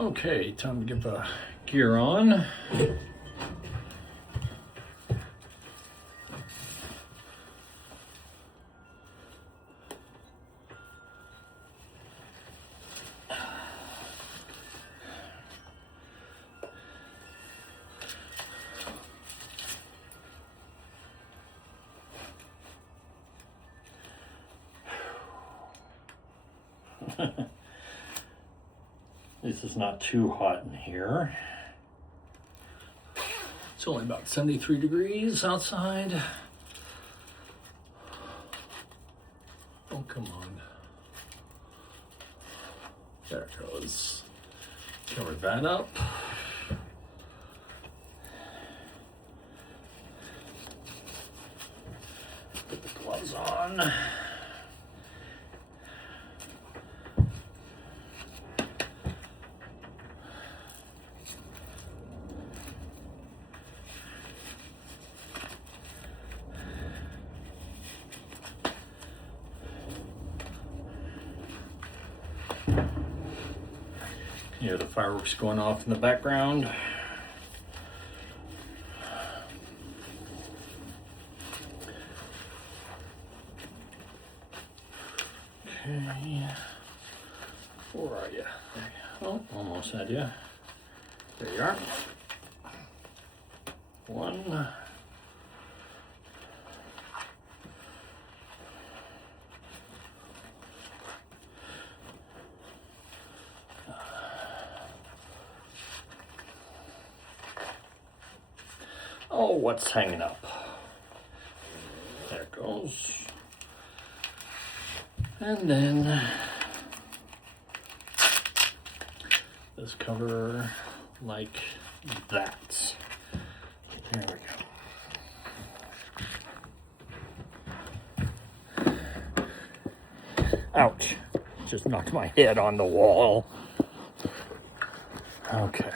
Okay, time to get the gear on. This is not too hot in here. It's only about 73 degrees outside. Oh, come on. There it goes. Cover that up. Put the gloves on. You hear the fireworks going off in the background. Okay, where are you? There you go. Oh, almost had you. There you are. One. Oh, what's hanging up? There it goes. And then this cover like that. There we go. Ouch. Just knocked my head on the wall. Okay.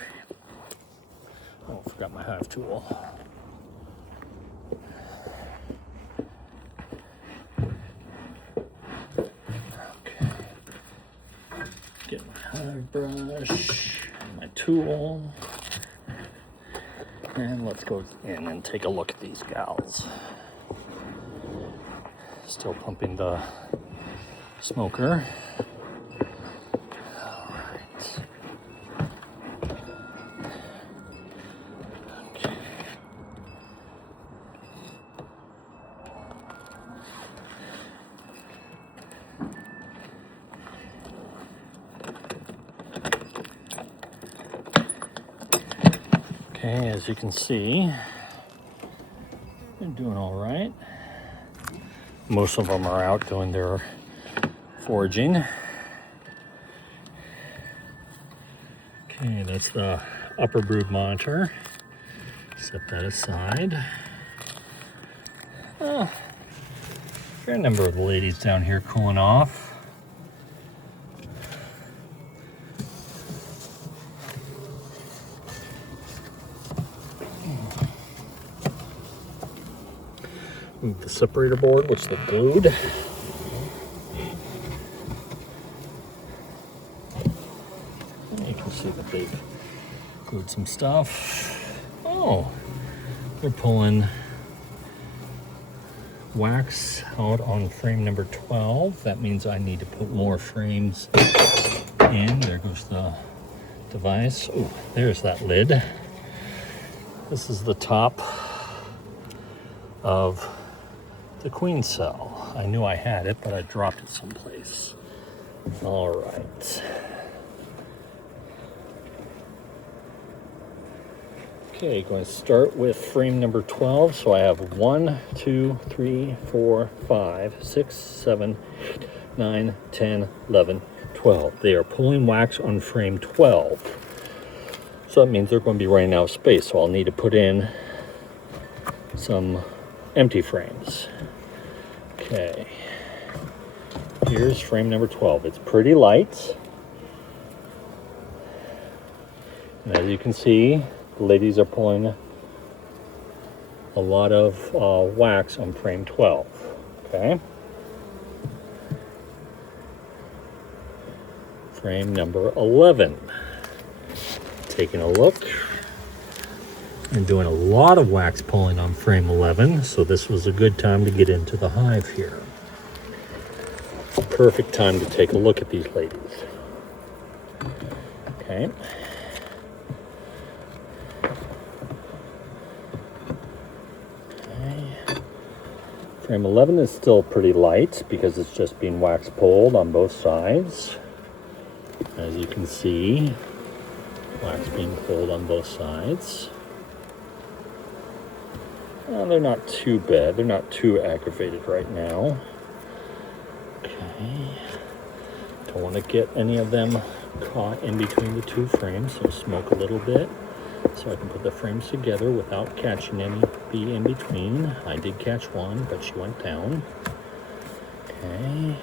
Oh, I forgot my hive tool. Get my hive brush, my tool, and let's go in and take a look at these gals. Still pumping the smoker. All right. Okay. Okay, as you can see, they're doing all right. Most of them are out doing their foraging. Okay, that's the upper brood monitor. Set that aside. Fair number of the ladies down here cooling off. Move the separator board, which they glued. And you can see that they've glued some stuff. Oh, they're pulling wax out on frame number 12. That means I need to put more frames in. There goes the device. Oh, there's that lid. This is the top of the queen cell. I knew I had it, but I dropped it someplace. All right. Okay, going to start with frame number 12. So I have 1, 2, 3, 4, 5, 6, 7, 8, 9, 10, 11, 12. They are pulling wax on frame 12. So that means they're going to be running out of space. So I'll need to put in some empty frames. Okay, here's frame number 12. It's pretty light. And as you can see, the ladies are pulling a lot of wax on frame 12. Okay. Frame number 11. taking a look and doing a lot of wax pulling on frame 11, so this was a good time to get into the hive here. Perfect time to take a look at these ladies. Okay. Frame 11 is still pretty light because it's just being wax pulled on both sides. As you can see, wax being pulled on both sides. Well, they're not too bad. They're not too aggravated right now. Okay. Don't want to get any of them caught in between the two frames, so smoke a little bit so I can put the frames together without catching any bee in between. I did catch one, but she went down. Okay.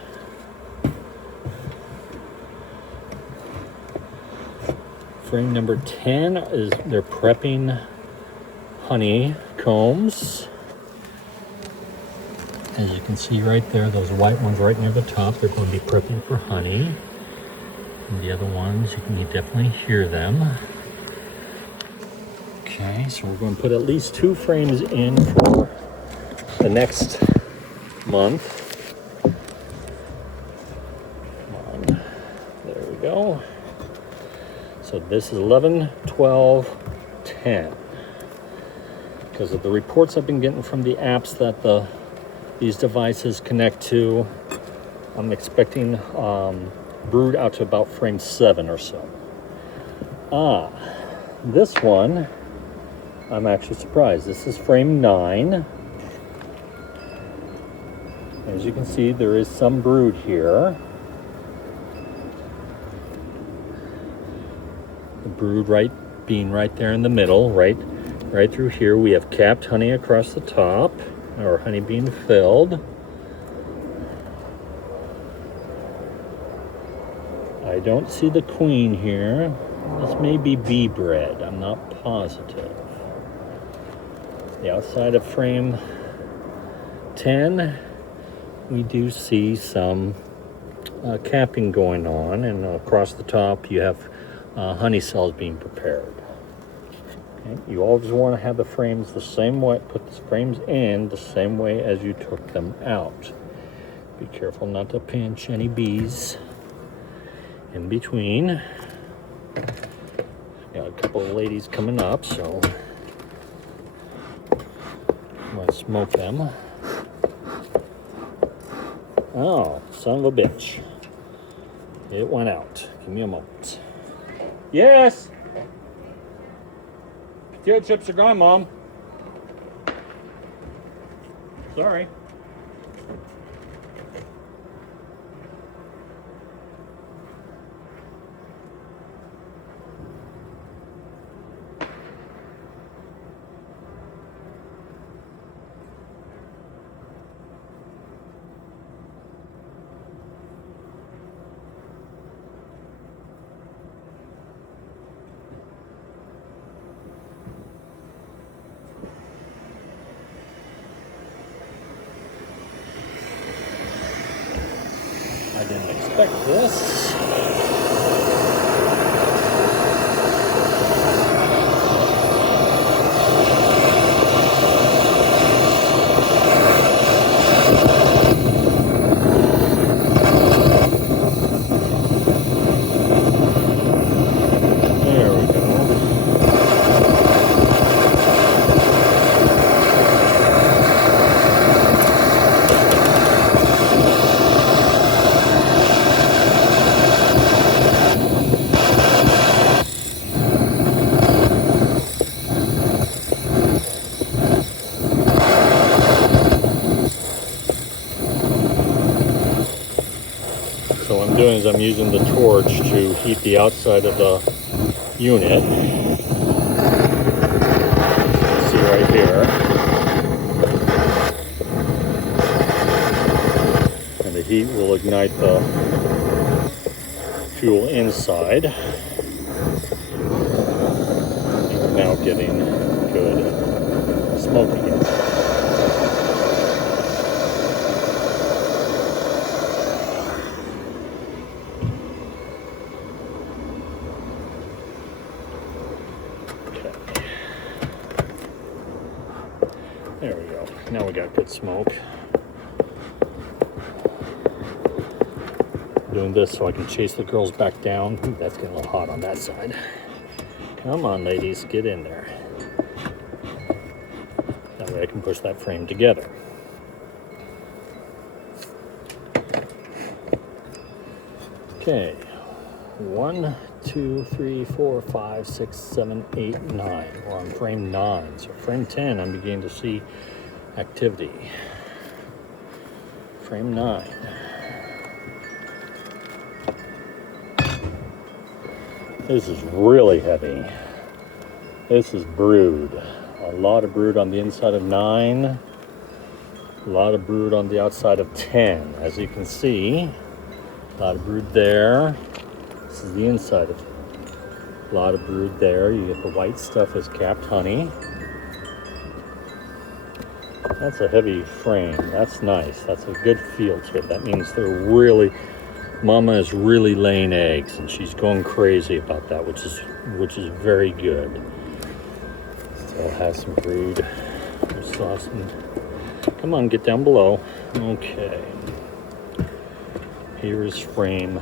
Frame number 10 is they're prepping honey combs. As you can see right there, those white ones right near the top, they're going to be prepping for honey. And the other ones, you can definitely hear them. Okay, so we're going to put at least 2 frames in for the next month. Come on. There we go. So this is 11, 12, 10. Because of the reports I've been getting from the apps that these devices connect to, I'm expecting brood out to about frame 7 or so. This one, I'm actually surprised. This is frame 9. As you can see, there is some brood here. The brood being right there in the middle, right through here. We have capped honey across the top, or honey being filled. I don't see the queen here. This may be bee bread. I'm not positive. The outside of frame 10, we do see some capping going on, and across the top you have honey cells being prepared. Okay. You always want to have the frames the same way, put the frames in the same way as you took them out. Be careful not to pinch any bees in between. Got a couple of ladies coming up, so I'm going to smoke them. Oh, son of a bitch. It went out. Give me a moment. Yes! Potato chips are gone, Mom. Sorry. I didn't expect this. There we go. So what I'm doing is I'm using the torch to heat the outside of the unit. See right here. And the heat will ignite the fuel inside. And we're now getting good smoke again. Now we got good smoke. Doing this so I can chase the girls back down. Ooh, that's getting a little hot on that side. Come on, ladies, get in there. That way I can push that frame together. Okay, 1, 2, 3, 4, 5, 6, 7, 8, 9. We're on frame 9. So frame 10, I'm beginning to see activity. Frame 9. This is really heavy. This is brood. A lot of brood on the inside of 9. A lot of brood on the outside of 10. As you can see, a lot of brood there. This is the inside of it. A lot of brood there. You get the white stuff as capped honey. That's a heavy frame. That's nice. That's a good feel to it. That means Mama is really laying eggs, and she's going crazy about that, which is very good. Still has some brood. Come on, get down below. Okay. Here is frame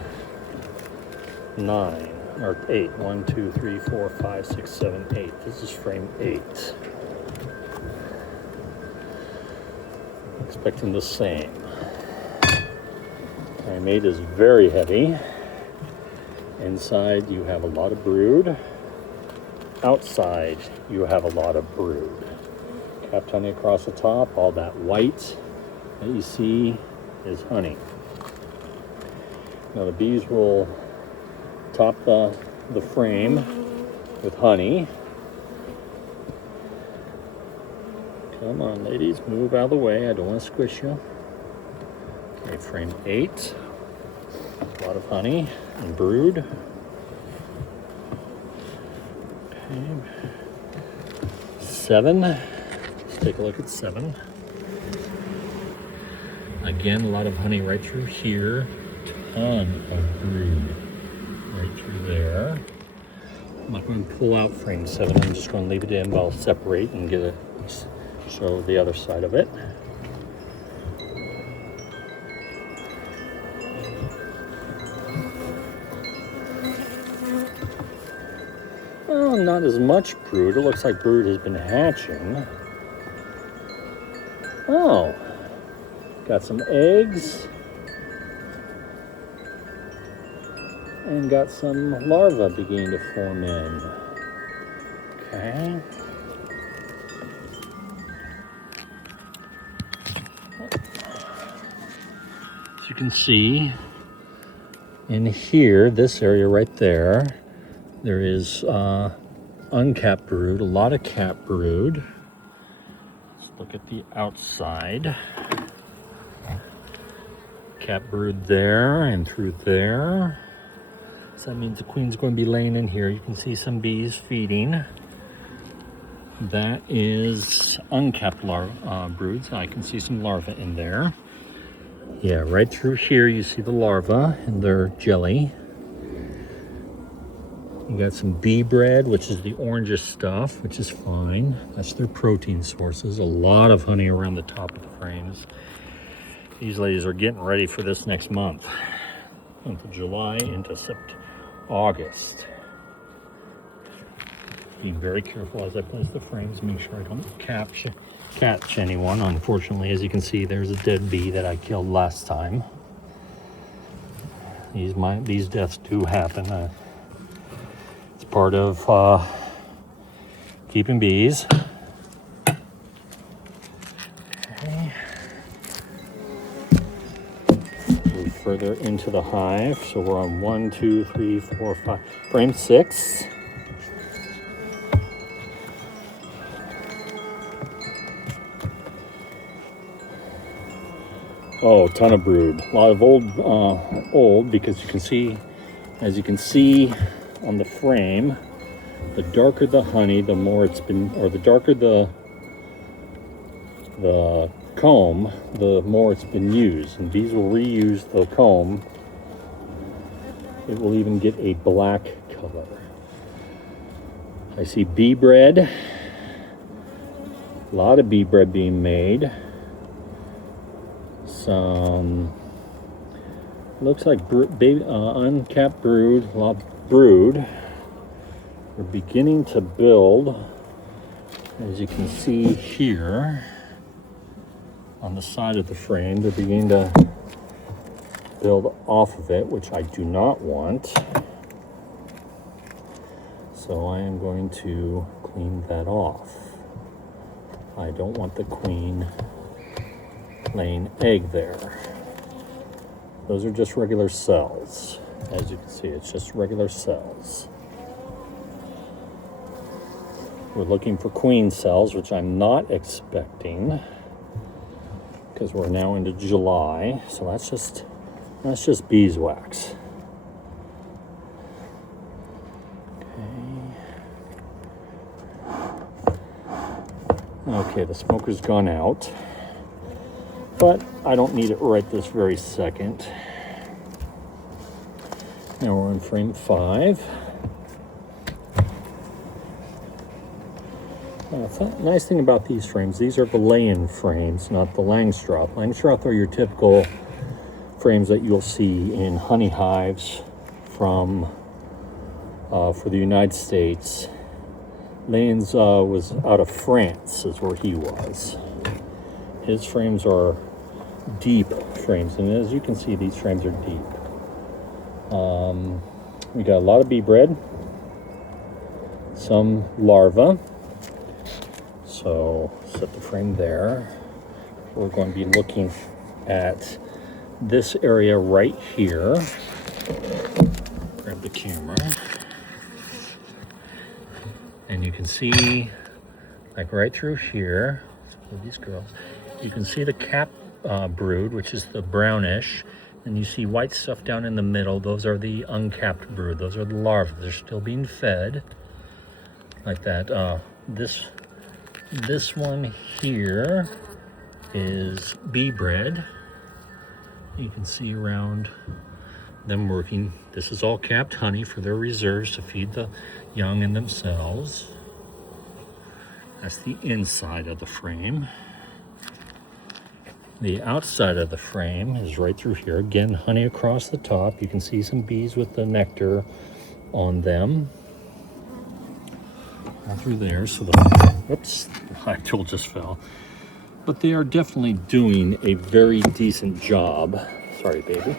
9 or 8. 1, 2, 3, 4, 5, 6, 7, 8. This is frame 8. Expecting the same. Frame 8 is very heavy. Inside you have a lot of brood. Outside you have a lot of brood. Capped honey across the top. All that white that you see is honey. Now the bees will top the frame with honey. Come on, ladies, move out of the way. I don't want to squish you. Okay, frame 8. A lot of honey and brood. Okay. 7. Let's take a look at 7. Again, a lot of honey right through here. Ton of brood right through there. I'm not going to pull out frame 7. I'm just going to leave it in, but I'll separate and show the other side of it. Well, not as much brood. It looks like brood has been hatching. Oh, got some eggs. And got some larvae beginning to form in. Okay. As you can see, in here, this area right there, there is uncapped brood, a lot of capped brood. Let's look at the outside. Capped brood there and through there. So that means the queen's going to be laying in here. You can see some bees feeding. That is uncapped broods. I can see some larvae in there. Yeah, right through here you see the larvae and their jelly. You got some bee bread, which is the orangish stuff, which is fine. That's their protein sources. A lot of honey around the top of the frames. These ladies are getting ready for this next month. Month of July into August. Be very careful as I place the frames. Make sure I don't catch anyone. Unfortunately, as you can see, there's a dead bee that I killed last time. These deaths do happen. It's part of keeping bees. Okay. Move further into the hive. So we're on 1, 2, 3, 4, 5. Frame 6. Oh, ton of brood. A lot of old because you can see, as you can see on the frame, the darker the honey, the more it's been, or the darker the comb, the more it's been used. And bees will reuse the comb. It will even get a black color. I see bee bread. A lot of bee bread being made. Some looks like uncapped brood, a lot of brood. We're beginning to build, as you can see here on the side of the frame. They're beginning to build off of it, which I do not want. So I am going to clean that off. I don't want the queen laying egg there. Those are just regular cells. As you can see, it's just regular cells. We're looking for queen cells, which I'm not expecting because we're now into July. So that's just beeswax. Okay, the smoker's gone out, but I don't need it right this very second. Now we're in frame 5. Nice thing about these frames, these are the lay-in frames, not the Langstroth. Langstroth are your typical frames that you'll see in honey hives for the United States. Lane's was out of France, is where he was. His frames are deep frames, and as you can see, these frames are deep. We got a lot of bee bread, some larvae. So set the frame there. We're going to be looking at this area right here. Grab the camera. And you can see, like right through here, these girls, you can see the cap brood, which is the brownish, and you see white stuff down in the middle. Those are the uncapped brood. Those are the larvae. They're still being fed like that. This one here is bee bread. You can see around them working. This is all capped honey for their reserves to feed the young and themselves. That's the inside of the frame. The outside of the frame is right through here. Again, honey across the top. You can see some bees with the nectar on them. All through there. So whoops, my tool just fell. But they are definitely doing a very decent job. Sorry, baby.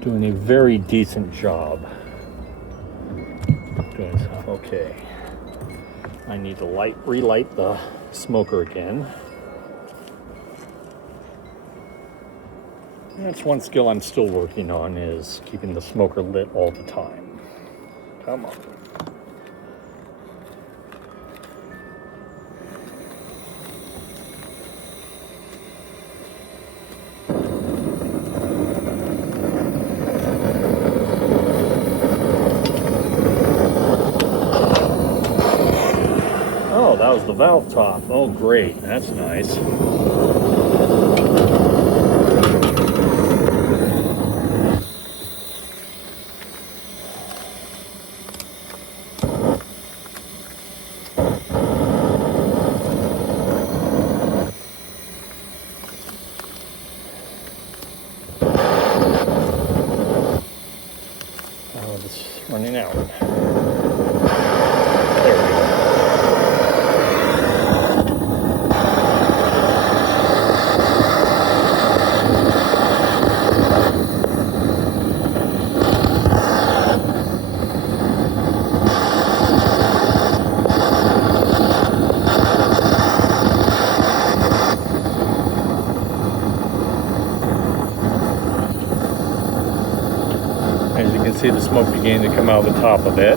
Doing a very decent job. Doing stuff. Okay. I need to relight the smoker again. And that's one skill I'm still working on, is keeping the smoker lit all the time. Come on. Oh, that was the valve top. Oh, great. That's nice. Oh, it's running out. There we go. As you can see, the smoke beginning to come out of the top of it.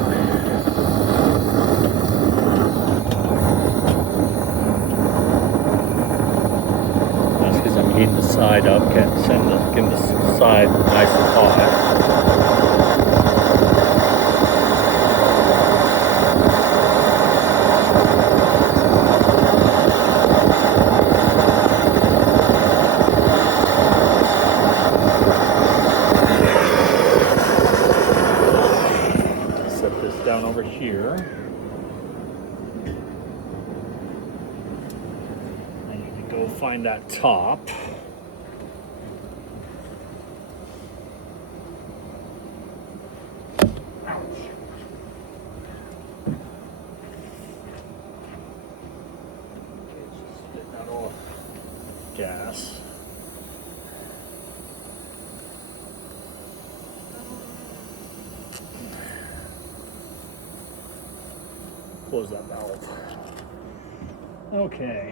That's because I'm heating the side up, getting the side nice and hot. Down over here. find that top. Gas. Close that valve. Okay.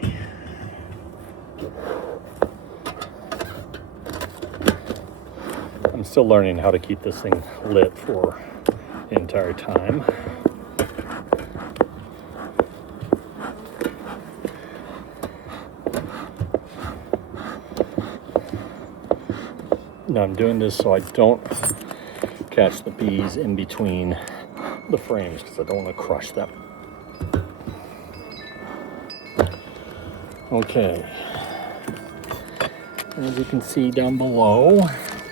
I'm still learning how to keep this thing lit for the entire time. Now I'm doing this so I don't catch the bees in between the frames because I don't want to crush them. Okay. As you can see down below,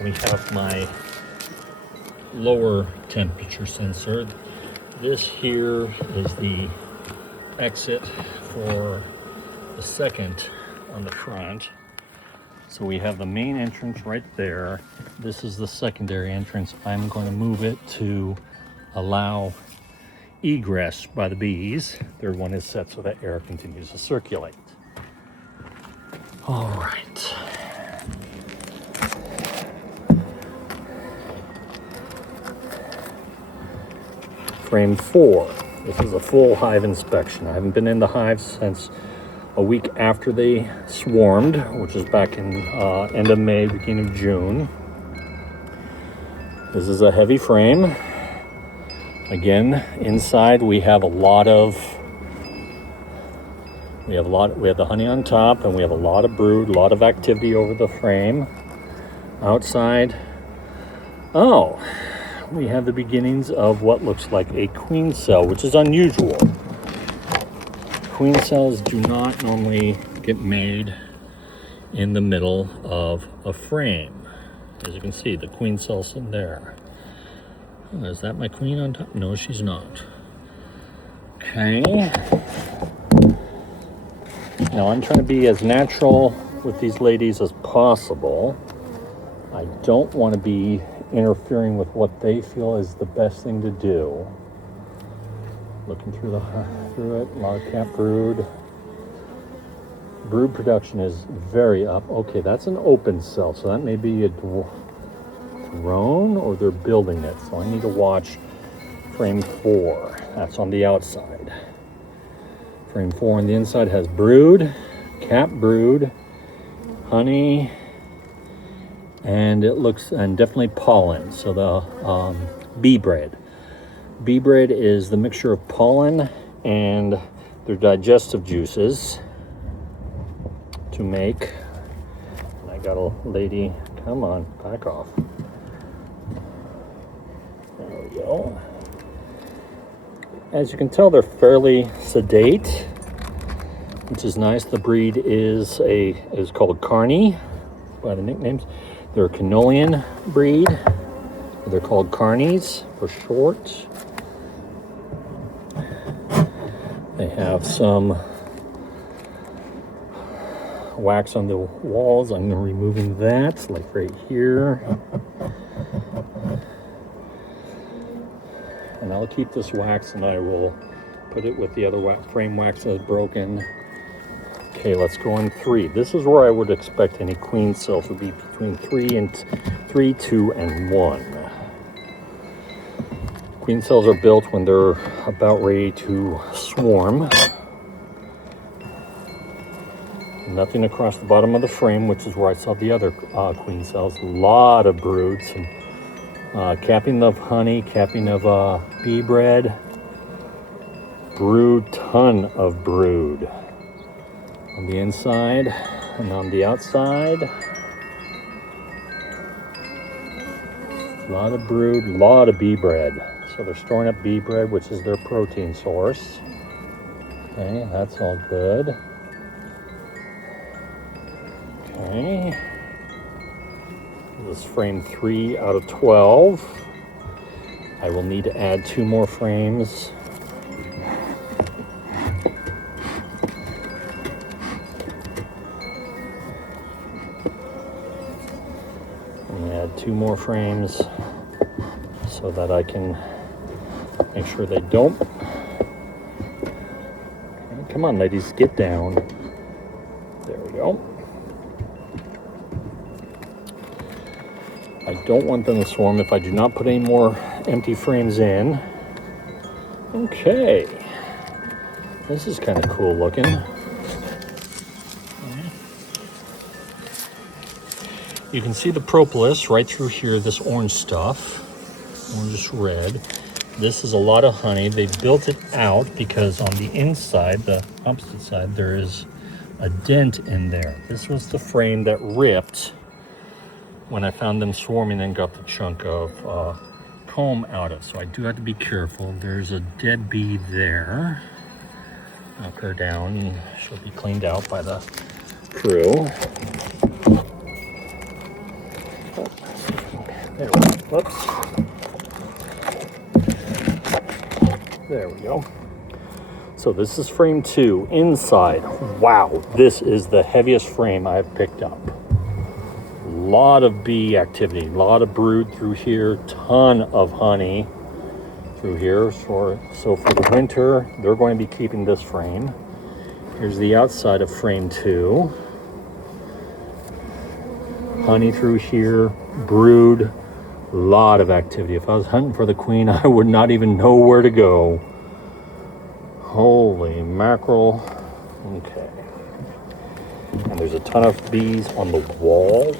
we have my lower temperature sensor. This here is the exit for the second on the front. So we have the main entrance right there. This is the secondary entrance. I'm going to move it to allow egress by the bees. Their one is set so that air continues to circulate. All right. Frame 4. This is a full hive inspection. I haven't been in the hive since a week after they swarmed, which is back in end of May, beginning of June. This is a heavy frame. Again, inside we have we have the honey on top, and we have a lot of brood, a lot of activity over the frame. Outside, we have the beginnings of what looks like a queen cell, which is unusual. Queen cells do not normally get made in the middle of a frame. As you can see, the queen cell's in there. Oh, is that my queen on top? No, she's not. Okay. Now I'm trying to be as natural with these ladies as possible. I don't want to be interfering with what they feel is the best thing to do. Looking through it, a lot of cap brood. Brood production is very up. Okay, that's an open cell, so that may be a drone or they're building it. So I need to watch frame 4. That's on the outside. Frame 4 on the inside has brood, cap brood, honey, and definitely pollen. So the bee bread. Bee bread is the mixture of pollen and their digestive juices to make. And I got a lady, come on, back off. There we go. As you can tell, they're fairly sedate, which is nice. The breed is called Carney by the nicknames. They're a Canolian breed. They're called Carnies for short. They have some wax on the walls. I'm removing that, like right here. And I'll keep this wax and I will put it with the other frame wax that is broken. Okay, let's go on 3. This is where I would expect any queen cells would be between 3, 2, and 1. Queen cells are built when they're about ready to swarm. Nothing across the bottom of the frame, which is where I saw the other queen cells. A lot of brood, some capping of honey, capping of bee bread, brood, ton of brood on the inside and on the outside. A lot of brood, a lot of bee bread. So they're storing up bee bread, which is their protein source. Okay, that's all good. Okay. This is frame 3 out of 12. I will need to add 2 more frames. 2 more frames so that I can make sure they don't. Okay, come on, ladies, get down. There we go. I don't want them to swarm if I do not put any more empty frames in. Okay. This is kind of cool looking. You can see the propolis right through here, this orange stuff, orangish red. This is a lot of honey. They built it out because on the inside, the opposite side, there is a dent in there. This was the frame that ripped when I found them swarming and got the chunk of comb out of. So I do have to be careful. There's a dead bee there. Knock her down. She'll be cleaned out by the crew. There we go. Whoops. There we go. So this is frame 2 inside. Wow, this is the heaviest frame I've picked up. A lot of bee activity, a lot of brood through here, ton of honey through here. So for the winter, they're going to be keeping this frame. Here's the outside of frame 2. Honey through here, brood, a lot of activity. If I was hunting for the queen, I would not even know where to go. Holy mackerel. Okay. And there's a ton of bees on the wall.